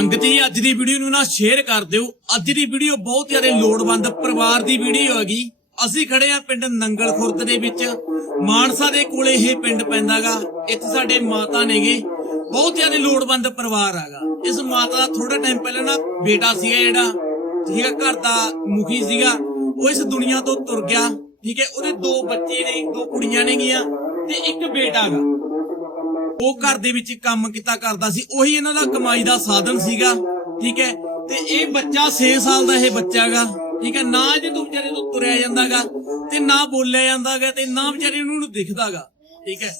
ਸੰਗਤ ਜੀ ਅੱਜ ਦੀ ਵੀਡੀਓ ਨੂੰ ਨਾ ਸ਼ੇਅਰ ਕਰ ਦਿਓ। ਅੱਜ ਦੀ ਵੀਡੀਓ ਬਹੁਤ ਜ਼ਿਆਦਾ ਲੋੜਵੰਦ ਪਰਿਵਾਰ ਦੀ ਵੀਡੀਓ ਹੈਗੀ। ਅਸੀਂ ਖੜੇ ਆ ਪਿੰਡ ਨੰਗਲ ਖੁਰਦ ਦੇ ਵਿੱਚ। ਮਾਨਸਾ ਦੇ ਕੋਲੇ ਇਹ ਪਿੰਡ ਪੈਂਦਾਗਾ। ਇੱਥੇ ਸਾਡੇ ਮਾਤਾ ਨੇਗੇ। ਬਹੁਤ ਜ਼ਿਆਦਾ ਲੋੜਵੰਦ ਪਰਿਵਾਰ ਹੈਗਾ। ਇਸ ਮਾਤਾ ਦਾ ਥੋੜਾ ਟਾਈਮ ਪਹਿਲਾਂ ਨਾ ਬੇਟਾ ਸੀਗਾ ਜਿਹੜਾ। ਠੀਕ ਹੈ ਘਰ ਦਾ ਮੁਖੀ ਸੀਗਾ। ਉਹ ਇਸ ਦੁਨੀਆ ਤੋਂ ਤੁਰ ਗਿਆ। ਠੀਕ ਹੈ, ਉਹਦੇ ਦੋ ਬੱਚੇ ਨੇ, ਦੋ ਕੁੜੀਆਂ ਨੇਗੀਆਂ ਤੇ ਇੱਕ ਬੇਟਾ ਹੈਗਾ। ਉਹ ਘਰ ਦੇ ਵਿੱਚ ਕੰਮ ਕੀਤਾ ਕਰਦਾ ਸੀ, ਉਹੀ ਇਹਨਾਂ ਦਾ ਕਮਾਈ ਦਾ ਸਾਧਨ ਸੀਗਾ, ਠੀਕ ਹੈ? ਤੇ ਇਹ ਬੱਚਾ 6 ਸਾਲ ਦਾ ਇਹ ਬੱਚਾ ਠੀਕ ਹੈ? ਨਾ ਜੇ ਤੂੰ ਵਿਚਾਰੇ ਤੋਂ ਤੁਰਿਆ ਜਾਂਦਾਗਾ ਤੇ ਨਾ ਬੋਲਿਆ ਜਾਂਦਾਗਾ ਤੇ ਨਾ ਵਿਚਾਰੇ ਨੂੰ ਦਿਖਦਾਗਾ ਠੀਕ ਹੈ?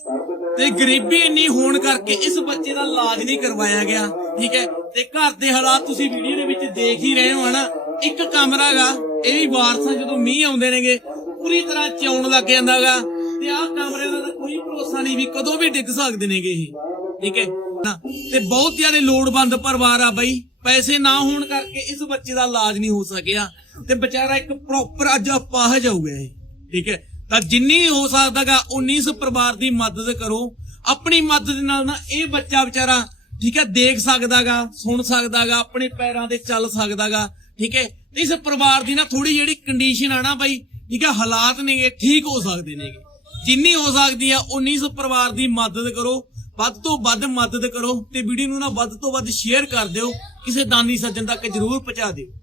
ਤੇ ਗਰੀਬੀ ਇੰਨੀ ਹੋਣ ਕਰਕੇ ਇਸ ਬੱਚੇ ਦਾ ਇਲਾਜ ਨਹੀਂ ਕਰਵਾਇਆ ਗਿਆ, ਠੀਕ ਹੈ? ਤੇ ਘਰ ਦੇ ਹਾਲਾਤ ਤੁਸੀਂ ਵੀਡੀਓ ਦੇ ਵਿੱਚ ਦੇਖ ਹੀ ਰਹੇ ਹੋ, ਹਨਾ? ਇੱਕ ਕਮਰਾ ਹੈਗਾ ਇਹ ਵੀ ਵਾਰਸਾਂ ਜਦੋਂ ਮੀਂਹ ਆਉਂਦੇ ਨੇਗੇ, ਪੂਰੀ ਤਰ੍ਹਾਂ ਚੌਣ ਲੱਗ ਜਾਂਦਾਗਾ ਤੇ ਆਹ ਕਮਰੇ ਦਾ ਕੋਈ ਭਰੋਸਾ ਨਹੀਂ ਵੀ ਕਦੋਂ ਵੀ ਡਿੱਗ ਸਕਦੇ ਨੇਗੇ ਇਹ। ਠੀਕ ਹੈ? ਨਾ, ਤੇ ਬਹੁਤ ਜ਼ਿਆਦਾ ਲੋੜਵੰਦ ਪਰਿਵਾਰ ਆ ਬਈ। ਪੈਸੇ ਨਾ ਹੋਣ ਕਰਕੇ ਇਸ ਬੱਚੇ ਦਾ ਇਲਾਜ ਨਹੀਂ ਹੋ ਸਕਿਆ। ਤੇ ਵਿਚਾਰਾ ਇੱਕ ਪ੍ਰੋਪਰ ਅੱਜ ਅਪਾਹਜ ਹੋ ਇਹ। ਠੀਕ ਹੈ? ਤਾਂ ਜਿੰਨੀ ਹੋ ਸਕਦਾਗਾ ਉਨੀ ਇਸ ਪਰਿਵਾਰ ਦੀ ਮਦਦ ਕਰੋ। ਆਪਣੀ ਮਦਦ ਨਾਲ ਨਾ ਇਹ ਬੱਚਾ ਵਿਚਾਰਾ, ਠੀਕ ਹੈ, ਦੇਖ ਸਕਦਾਗਾ, ਸੁਣ ਸਕਦਾਗਾ, ਆਪਣੇ ਪੈਰਾਂ ਤੇ ਚੱਲ ਸਕਦਾਗਾ। ਠੀਕ ਹੈ? ਇਸ ਪਰਿਵਾਰ ਦੀ ਨਾ ਥੋੜੀ ਜਿਹੜੀ ਕੰਡੀਸ਼ਨ ਆ ਨਾ ਬਾਈ, ਠੀਕ ਹੈ, ਹਾਲਾਤ ਨੇਗੇ, ਠੀਕ ਹੋ ਸਕਦੇ ਨੇਗੇ। ਜਿੰਨੀ ਹੋ ਸਕਦੀ ਆ, ਉਨੀ ਇਸ ਪਰਿਵਾਰ ਦੀ ਮਦਦ ਕਰੋ, ਵੱਧ ਤੋਂ ਵੱਧ ਮਦਦ ਕਰੋ ਤੇ ਵੀਡੀਓ ਨੂੰ ਨਾ ਵੱਧ ਤੋਂ ਵੱਧ ਸ਼ੇਅਰ ਕਰ ਦਿਓ, ਕਿਸੇ ਦਾਨੀ ਸੱਜਣ ਤੱਕ ਜਰੂਰ ਪਹੁੰਚਾ ਦਿਓ।